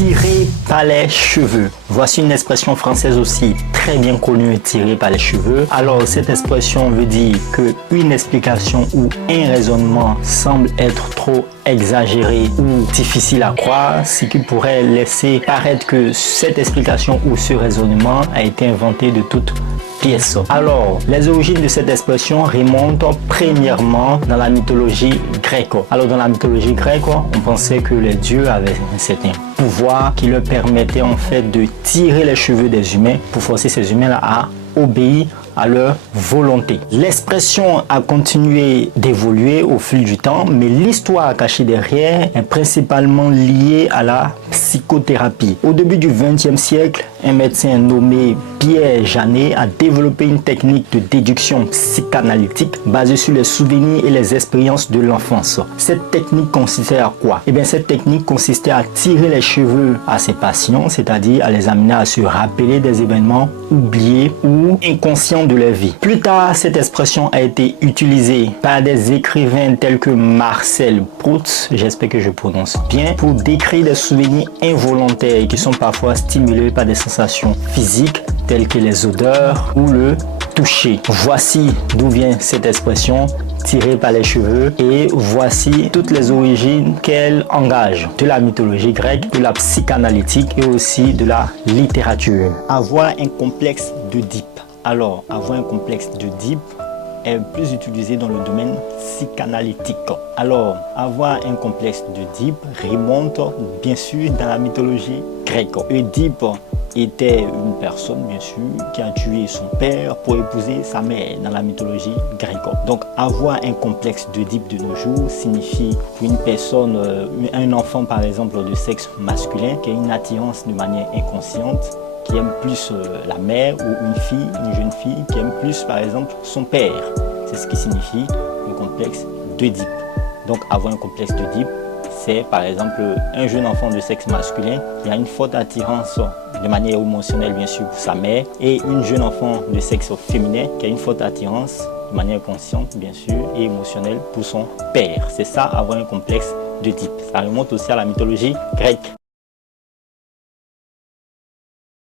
tiré par les cheveux. Voici une expression française aussi très bien connue, tiré par les cheveux. Alors cette expression veut dire que une explication ou un raisonnement semble être trop exagéré ou difficile à croire, ce qui pourrait laisser paraître que cette explication ou ce raisonnement a été inventé de toute pièce. Alors, les origines de cette expression remontent premièrement dans la mythologie grecque. Alors, dans la mythologie grecque, on pensait que les dieux avaient un certain pouvoir qui leur permettait en fait de tirer les cheveux des humains pour forcer ces humains-là à obéir à leur volonté. L'expression a continué d'évoluer au fil du temps, mais l'histoire cachée derrière est principalement liée à la psychothérapie. Au début du XXe siècle, un médecin nommé Pierre Janet a développé une technique de déduction psychanalytique basée sur les souvenirs et les expériences de l'enfance. Cette technique consistait à quoi? Eh bien, cette technique consistait à tirer les cheveux à ses patients, c'est-à-dire à les amener à se rappeler des événements oubliés ou inconscients de leur vie. Plus tard, cette expression a été utilisée par des écrivains tels que Marcel Proust, j'espère que je prononce bien, pour décrire des souvenirs involontaires qui sont parfois stimulés par des sensations physiques telles que les odeurs ou le toucher. Voici d'où vient cette expression tirée par les cheveux et voici toutes les origines qu'elle engage de la mythologie grecque, de la psychanalytique et aussi de la littérature. Avoir un complexe d'Oedipe. Alors, avoir un complexe d'Oedipe est plus utilisé dans le domaine psychanalytique. Alors, avoir un complexe d'Oedipe remonte bien sûr dans la mythologie grecque. Oedipe était une personne, bien sûr, qui a tué son père pour épouser sa mère dans la mythologie grecque. Donc, avoir un complexe d'Oedipe de nos jours signifie pour une personne, un enfant par exemple de sexe masculin, qui a une attirance de manière inconsciente, qui aime plus la mère, ou une fille, une jeune fille qui aime plus par exemple son père. C'est ce qui signifie le complexe d'Oedipe. Donc, avoir un complexe d'Oedipe, c'est par exemple un jeune enfant de sexe masculin qui a une forte attirance de manière émotionnelle bien sûr pour sa mère, et une jeune enfant de sexe féminin qui a une forte attirance de manière consciente bien sûr et émotionnelle pour son père. C'est ça, avoir un complexe d'Oedipe. Ça remonte aussi à la mythologie grecque.